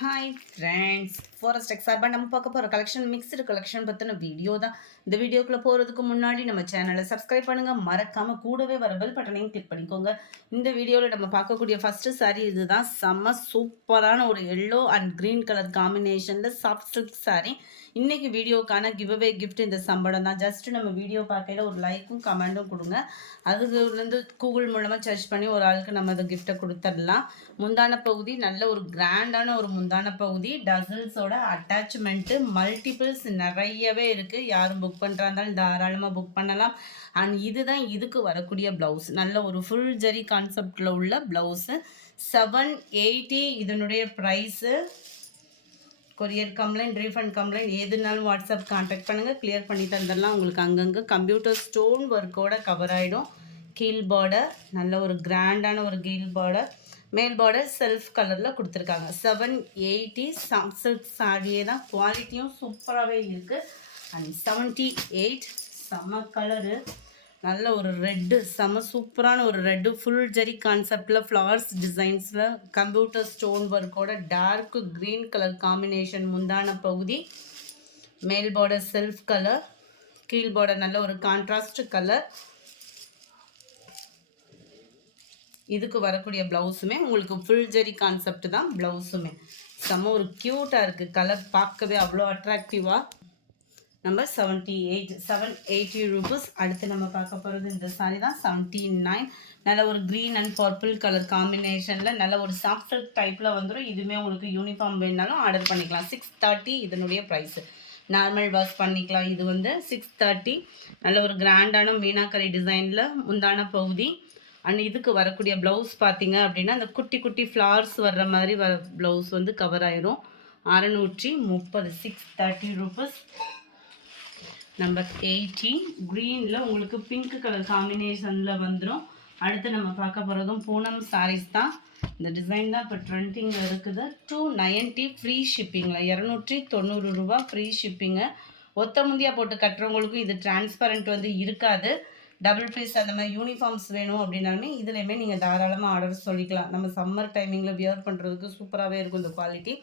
Hi friends, forest tech சார்பாக நம்ம பார்க்க போகிற கலெக்ஷன் மிக்ஸ்டு கலெக்ஷன் பற்றின வீடியோ தான். இந்த வீடியோக்குள்ளே போகிறதுக்கு முன்னாடி நம்ம சேனலை சப்ஸ்கிரைப் பண்ணுங்கள், மறக்காமல் கூடவே வர பெல் பட்டனையும் கிளிக் பண்ணிக்கோங்க. இந்த வீடியோவில் நம்ம பார்க்கக்கூடிய ஃபஸ்ட்டு சாரீ இதுதான். செம்ம சூப்பரான ஒரு எல்லோ அண்ட் க்ரீன் கலர் காம்பினேஷனில் சாஃப்ட் சில்க் சாரீ. இன்றைக்கி வீடியோக்கான கிவ்அவே கிஃப்ட் இந்த சம்பளம் தான். ஜஸ்ட்டு நம்ம வீடியோ பார்க்கையில் ஒரு லைக்கும் கமெண்ட்டும் கொடுங்க. அதுலேருந்து கூகுள் மூலமாக சர்ச் பண்ணி ஒரு ஆளுக்கு நம்ம அதை கிஃப்ட்டை கொடுத்துடலாம். முந்தான பகுதி நல்ல ஒரு கிராண்டான ஒரு முந்தான பகுதி, டசல்ஸோட அட்டாச்மெண்ட்டு மல்டிபிள்ஸ் நிறையவே இருக்குது. யாரும் புக் பண்ணுறா இருந்தாலும் தாராளமாக புக் பண்ணலாம். அண்ட் இதுதான் இதுக்கு வரக்கூடிய ப்ளவுஸ். நல்ல ஒரு ஃபுல் ஜரி கான்செப்டில் உள்ள ப்ளவுஸு. 780 இதனுடைய price. Courier complaint, refund complaint எதுனாலும் வாட்ஸ்அப் கான்டாக்ட் பண்ணுங்கள், கிளியர் பண்ணி தந்துடலாம். உங்களுக்கு அங்கங்கே கம்ப்யூட்டர் ஸ்டோன் ஒர்க்கோட கவர் ஆகிடும். கீழ் பார்டர் நல்ல ஒரு கிராண்டான ஒரு கீழ் பார்டர், மேல் பார்டர் செல்ஃப் கலரில் கொடுத்துருக்காங்க. 780 சாஃப்ட் சில்க் சாரியே தான். குவாலிட்டியும் சூப்பராகவே இருக்குது. அண்ட் 78 செம்ம கலரு, நல்ல ஒரு ரெட்டு, செம்ம சூப்பரான ஒரு ரெட்டு, ஃபுல் ஜரி கான்செப்டில் ஃப்ளவர்ஸ் டிசைன்ஸில் கம்ப்யூட்டர் ஸ்டோன் ஒர்க்கோட டார்க் க்ரீன் கலர் காம்பினேஷன் முந்தான பகுதி, மேல் பார்டர் செல்ஃப் கலர், கீழ் பார்டர் நல்ல ஒரு கான்ட்ராஸ்ட் கலர். இதுக்கு வரக்கூடிய ப்ளவுஸுமே உங்களுக்கு ஃபுல் ஜரி கான்செப்ட் தான். ப்ளவுஸுமே செம்ம ஒரு க்யூட்டாக இருக்குது. கலர் பார்க்கவே அவ்வளோ அட்ராக்டிவாக. Number 78, 780 rupees. அடுத்து நம்ம பார்க்க போகிறது இந்த சாரி தான். 79 நல்ல ஒரு க்ரீன் அண்ட் பர்பிள் கலர் காம்பினேஷனில் நல்ல ஒரு சாஃப்ட் டைப்பில் வந்துடும். இதுவுமே உங்களுக்கு யூனிஃபார்ம் வேணாலும் ஆர்டர் பண்ணிக்கலாம். 630 இதனுடைய ப்ரைஸு. நார்மல் வாஷ் பண்ணிக்கலாம். இது வந்து 630. நல்ல ஒரு கிராண்டான மீனாக்கரி டிசைனில் முந்தான பகுதி. அண்ட் இதுக்கு வரக்கூடிய ப்ளவுஸ் பார்த்தீங்க அப்படின்னா அந்த குட்டி குட்டி ஃப்ளவர்ஸ் வர்ற மாதிரி ப்ளவுஸ் வந்து கவர் ஆயிரும். 630, 630 ரூபீஸ். நம்பர் 80 க்ரீனில் உங்களுக்கு பிங்க் கலர் காம்பினேஷனில் வந்துடும். அடுத்து நம்ம பார்க்க போகிறதும் பூனம் சாரீஸ் தான். இந்த டிசைன் தான் இப்போ ட்ரெண்டிங்கில் இருக்குது. 290 ஃப்ரீ ஷிப்பிங்கில், 290 ரூபா ஃப்ரீ ஷிப்பிங்கு. ஒத்த முந்தியாக போட்டு கட்டுறவங்களுக்கும் இது டிரான்ஸ்பரண்ட் வந்து இருக்காது. டபுள் பீஸ் அந்த மாதிரி யூனிஃபார்ம்ஸ் வேணும் அப்படின்னாலுமே இதுலேயுமே நீங்கள் தாராளமாக ஆர்டர் சொல்லிக்கலாம். நம்ம சம்மர் டைமிங்கில் வியர் பண்ணுறதுக்கு சூப்பராகவே இருக்கும் இந்த குவாலிட்டி.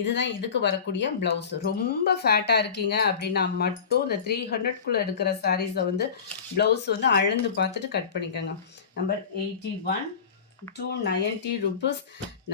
இதுதான் இதுக்கு வரக்கூடிய ப்ளவுஸ். ரொம்ப ஃபேட்டாக இருக்கீங்க அப்படின்னா மட்டும் இந்த 300க்குள்ளே எடுக்கிற சாரீஸை வந்து ப்ளவுஸ் வந்து அளந்து பார்த்துட்டு கட் பண்ணிக்கோங்க. Number 81, 290 rupees.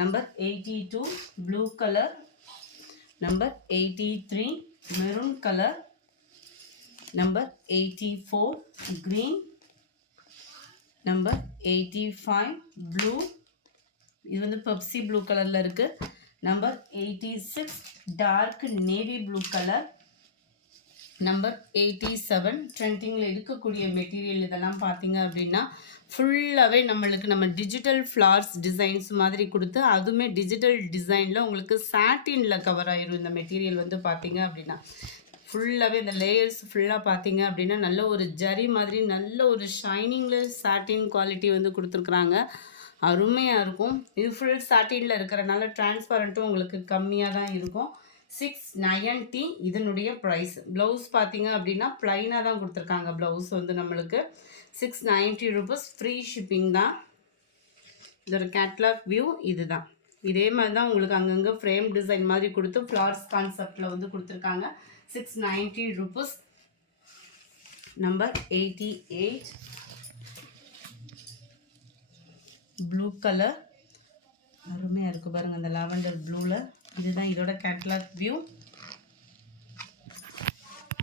Number 82 blue colour. Number 83 maroon colour. Number 84 green. Number 85 blue, இது வந்து பெப்சி ப்ளூ கலரில் இருக்குது. Number 86 dark navy blue colour. Number 87 ட்ரெண்டிங்கில் இருக்கக்கூடிய மெட்டீரியல். இதெல்லாம் பார்த்தீங்க அப்படின்னா ஃபுல்லாகவே நம்ம டிஜிட்டல் ஃப்ளார்ஸ் டிசைன்ஸ் மாதிரி கொடுத்து அதுவுமே டிஜிட்டல் டிசைனில் உங்களுக்கு சாட்டினில் கவர் ஆயிரும். இந்த மெட்டீரியல் வந்து பார்த்தீங்க அப்படின்னா ஃபுல்லாகவே இந்த லேயர்ஸ் ஃபுல்லாக பார்த்தீங்க அப்படின்னா நல்ல ஒரு ஜரி மாதிரி நல்ல ஒரு ஷைனிங்கில் சாட்டின் குவாலிட்டி வந்து கொடுத்துருக்குறாங்க. அருமையாக இருக்கும். இது ஃபுல் சாட்டினில் இருக்கிறனால டிரான்ஸ்பரண்ட்டும் உங்களுக்கு கம்மியாக தான் இருக்கும். 690 இதனுடைய ப்ரைஸ். ப்ளவுஸ் பார்த்தீங்க அப்படின்னா ப்ளைனாக தான் கொடுத்துருக்காங்க. ப்ளவுஸ் வந்து நம்மளுக்கு 690 ரூபீஸ் ஃப்ரீ ஷிப்பிங் தான். இதோட கேட்லாக் வியூ இது தான். இதே மாதிரி தான் உங்களுக்கு அங்கங்கே ஃப்ரேம் டிசைன் மாதிரி கொடுத்து ஃப்ளார்ஸ் கான்செப்டில் வந்து கொடுத்துருக்காங்க. 690 ரூபீஸ். நம்பர் 88 ப்ளூ கலர், அருமையாக இருக்குது பாருங்கள் அந்த லாவெண்டர் ப்ளூவில். இதுதான் இதோட catalogue view.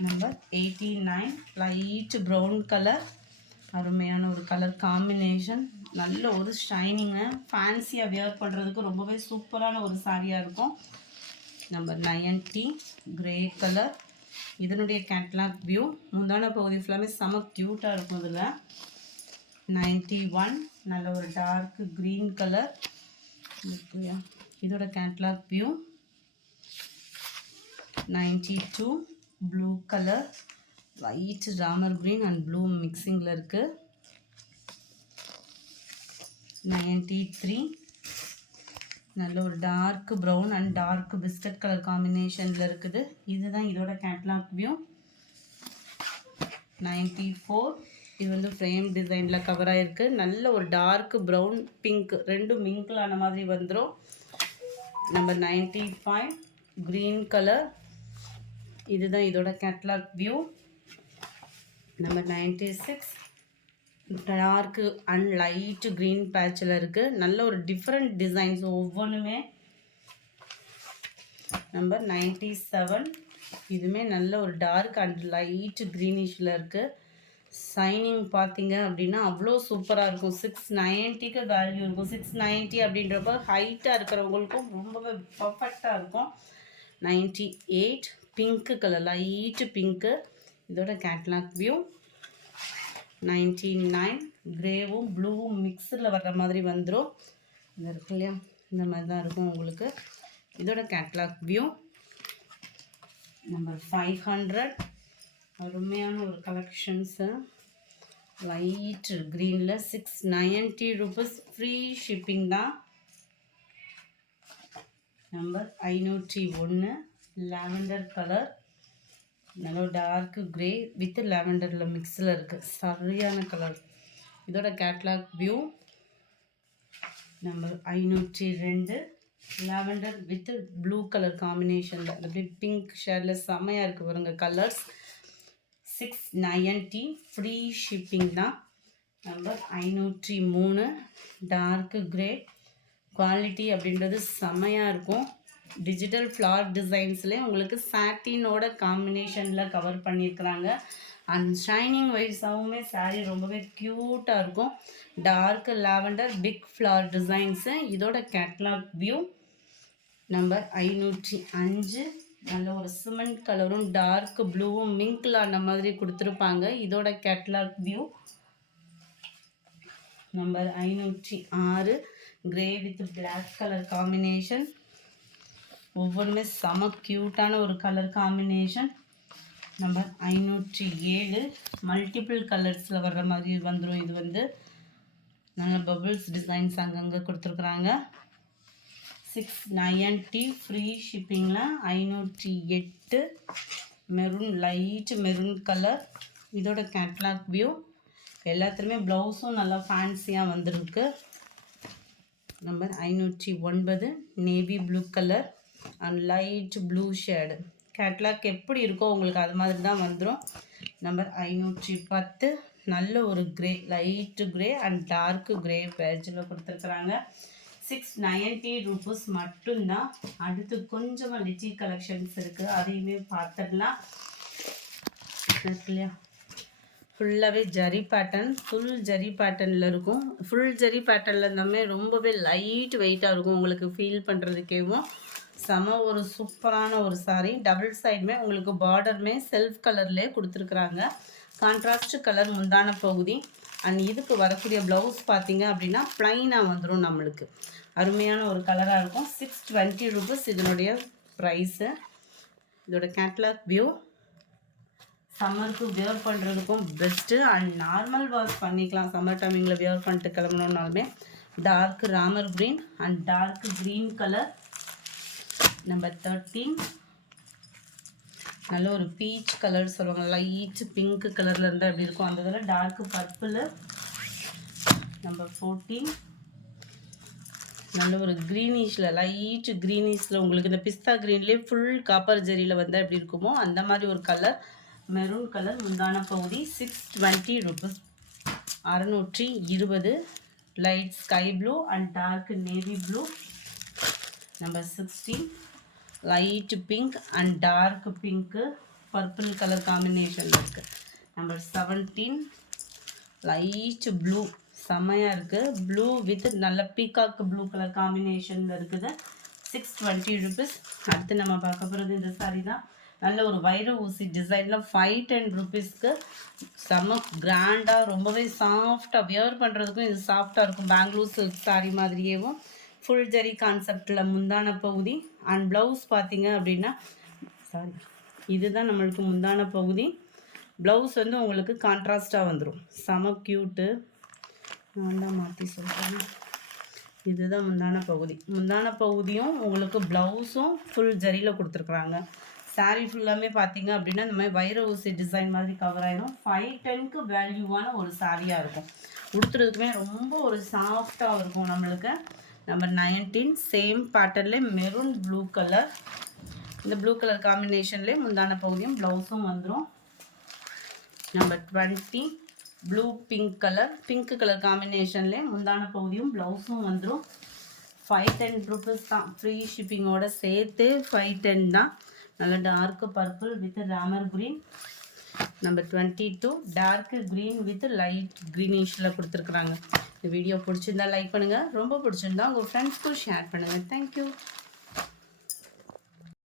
Number 89 light brown colour, அருமையான ஒரு கலர் காம்பினேஷன். நல்ல ஒரு ஷைனிங்கு, ஃபேன்சியாக வியர் பண்ணுறதுக்கு ரொம்பவே சூப்பரான ஒரு சாரியாக இருக்கும். நம்பர் 90 கிரே கலர், இதனுடைய கேட்லாக் வியூ. முந்தான பகுதி ஃபுல்லாமே செம க்யூட்டாக இருக்கும். இதில் 91 நல்ல ஒரு டார்க் க்ரீன் கலர், இதோட catalogue view. 92 blue colour, white Ramar green and blue மிக்சிங்கில் இருக்குது. 93 நல்ல ஒரு dark brown and dark biscuit colour காம்பினேஷனில் இருக்குது. இதுதான் இதோட கேட்லாக் வியூ. 94 இது வந்து ஃப்ரேம் டிசைனில் கவர் ஆகிருக்கு. நல்ல ஒரு டார்க் ப்ரௌன் பிங்க் ரெண்டும் மிங்கிளான மாதிரி வந்துடும். Number 95 green colour. இதுதான் இதோட catalogue view. Number 96 dark and light green பேட்சில் இருக்குது. நல்ல ஒரு டிஃப்ரெண்ட் டிசைன்ஸ் ஒவ்வொன்றுமே. நம்பர் 97 இதுவுமே நல்ல ஒரு டார்க் அண்ட் லைட் க்ரீனிஷில் இருக்குது. சைனிங் பார்த்தீங்க அப்படின்னா அவ்வளோ சூப்பராக இருக்கும். 690க்கு வேல்யூ இருக்கும். 690 அப்படின்றப்ப ஹைட்டாக இருக்கிறவங்களுக்கும் ரொம்பவே பர்ஃபெக்டாக இருக்கும். 98 பிங்க்கு கலர், லைட்டு பிங்க்கு. இதோட கேட்லாக் வியூ. 99 கிரேவும் ப்ளூவும் மிக்ஸில் வர்ற மாதிரி வந்துடும். இது இருக்கு இல்லையா, இந்த மாதிரி தான் இருக்கும் உங்களுக்கு. இதோட கேட்லாக் வியூ. நம்பர் 500 அருமையான ஒரு கலெக்ஷன்ஸு. லைட் க்ரீனில் 690 rupees ஃப்ரீ ஷிப்பிங் தான். Number 501 lavender colour. நல்ல டார்க் கிரே வித் லாவெண்டரில் மிக்ஸில் இருக்குது. சரியான கலர். இதோட catalogue view. Number 502 lavender with blue colour காம்பினேஷனில் அப்படி பிங்க் ஷேடில் செம்மையாக இருக்குது பாருங்க கலர்ஸ். 690 ஃப்ரீ ஷிப்பிங் தான். Number 503 dark grey. குவாலிட்டி அப்படின்றது செம்மையாக இருக்கும். டிஜிட்டல் ஃப்ளார் டிசைன்ஸ்லேயே உங்களுக்கு சாட்டினோட காம்பினேஷனில் கவர் பண்ணியிருக்கிறாங்க. அண்ட் ஷைனிங் வைஸாகவுமே சாரீ ரொம்பவே க்யூட்டாக இருக்கும். Dark lavender big flower designs. இதோட கேட்லாக் வியூ. நம்பர் 505 நல்ல ஒரு சிமெண்ட் கலரும் டார்க் ப்ளூவும் மிங்கில் ஆன மாதிரி கொடுத்துருப்பாங்க. இதோட catalogue view. Number 506 grey with black colour combination. ஒவ்வொன்றுமே செம க்யூட்டான ஒரு கலர் காம்பினேஷன். நம்பர் 507 மல்டிபிள் கலர்ஸில் வர்ற மாதிரி வந்துடும். இது வந்து நல்ல பபிள்ஸ் டிசைன்ஸ் அங்கங்கே கொடுத்துருக்குறாங்க. 690 ஃப்ரீ ஷிப்பிங்கில். 508 மெரூன் லைட் மெரூன் கலர். இதோட கேட்லாக் வியூ. எல்லாத்துலேயுமே ப்ளவுஸும் நல்லா ஃபேன்சியாக வந்துருக்கு. Number 509 navy blue colour and light blue shade. Catalogue எப்படி இருக்கோ உங்களுக்கு அது மாதிரி தான் வந்துடும். நம்பர் 510 நல்ல ஒரு grey, light grey and dark grey பேட்சில் கொடுத்துருக்குறாங்க. 690 rupees மட்டும்தான். அடுத்து கொஞ்சமாக லிச்சி கலெக்ஷன்ஸ் இருக்குது, அதையுமே பார்த்துடலாம். இல்லையா, ஃபுல்லாகவே ஜரி பேட்டர்ன், ஃபுல் ஜரி பேட்டர்னில் இருக்கும். ஃபுல் ஜரி பேட்டர்னில் இருந்தாலுமே ரொம்பவே லைட் வெயிட்டாக இருக்கும். உங்களுக்கு ஃபீல் பண்ணுறதுக்கேவும் செம ஒரு சூப்பரான ஒரு சாரீ. டபுள் சைடுமே உங்களுக்கு பார்டருமே செல்ஃப் கலர்லேயே கொடுத்துருக்குறாங்க. கான்ட்ராஸ்ட் கலர் முந்தான பகுதி. அண்ட் இதுக்கு வரக்கூடிய ப்ளவுஸ் பார்த்தீங்க அப்படின்னா ப்ளைனாக வந்துடும் நம்மளுக்கு. அருமையான ஒரு கலராக இருக்கும். 620 rupees இதனுடைய ப்ரைஸு. இதோட கேட்லாக் வியூ. சம்மருக்கு வியர் பண்ணுறதுக்கும் பெஸ்ட்டு. அண்ட் நார்மல் வாஷ் பண்ணிக்கலாம். சம்மர் டைமிங்கில் வியர் பண்ணிட்டு கிளம்பணுன்னாலுமே. Dark Ramar green and dark green colour. Number 13 நல்ல ஒரு பீச் கலர் சொல்லுவாங்க. லைட் பிங்க் கலரில் இருந்தால் எப்படி இருக்கும் அந்த இதில் டார்க் பர்பிள். நம்பர் 14 நல்ல ஒரு க்ரீனிஷில், லைட் க்ரீனிஷில் உங்களுக்கு இந்த பிஸ்தா க்ரீன்லேயே ஃபுல் காப்பர் ஜெரியில் வந்தால் எப்படி இருக்குமோ அந்த மாதிரி ஒரு கலர். மெரூன் கலர் முந்தான பகுதி. 620 rupees 620. Light sky blue and dark navy blue. Number 16 light pink and dark pink purple colour combination இருக்குது. நம்பர் 17 லைட் ப்ளூ செம்மையாக இருக்குது. ப்ளூ வித் நல்ல பீகாக் ப்ளூ கலர் காம்பினேஷனில் இருக்குது. 620 rupees. அடுத்து நம்ம பார்க்க போகிறது இந்த சாரீ தான். நல்ல ஒரு வைர ஊசி டிசைனில் 510 rupeesக்கு செம்ம கிராண்டாக ரொம்பவே சாஃப்டாக வியர் பண்ணுறதுக்கும் இது சாஃப்டாக இருக்கும். பெங்களூர் சில்க் சாரீ மாதிரியேவும் ஃபுல் ஜரி கான்செப்டில் முந்தான பகுதி. அண்ட் ப்ளவுஸ் பார்த்தீங்க அப்படின்னா இதுதான் நம்மளுக்கு முந்தான பகுதி. ப்ளவுஸ் வந்து உங்களுக்கு கான்ட்ராஸ்டாக வந்துடும். செம க்யூட்டு. நான் தான் மாற்றி சொல்கிறேன். இதுதான் முந்தான பகுதி. முந்தான பகுதியும் உங்களுக்கு ப்ளவுஸும் ஃபுல் ஜரியில் கொடுத்துருக்குறாங்க. சாரீ ஃபுல்லாமே பார்த்தீங்க அப்படின்னா இந்த மாதிரி வைர ஊசி டிசைன் மாதிரி கவர் ஆகிடும். 510க்கு வேல்யூவான ஒரு சாரியாக இருக்கும். உடுத்துறதுக்குமே ரொம்ப ஒரு சாஃப்டாக இருக்கும் நம்மளுக்கு. நம்பர் 19 சேம் பேட்டர்ன்ல மெரூன் ப்ளூ கலர். இந்த ப்ளூ கலர் காம்பினேஷன்லேயே முந்தான பகுதியும் ப்ளவுஸும் வந்துடும். நம்பர் 20 ப்ளூ பிங்க் கலர் காம்பினேஷன்லேயே முந்தான பகுதியும் ப்ளவுஸும் வந்துடும். 510 rupees தான், ஃப்ரீ ஷிப்பிங்கோட சேர்த்து 510 தான். நல்ல dark purple with Ramar green. Number 22 dark green with light க்ரீனிஷில் கொடுத்துருக்குறாங்க. இந்த வீடியோ பிடிச்சிருந்தா லைக் பண்ணுங்கள், ரொம்ப பிடிச்சிருந்தா உங்கள் ஃப்ரெண்ட்ஸ்க்கும் ஷேர் பண்ணுங்கள். தேங்க்யூ.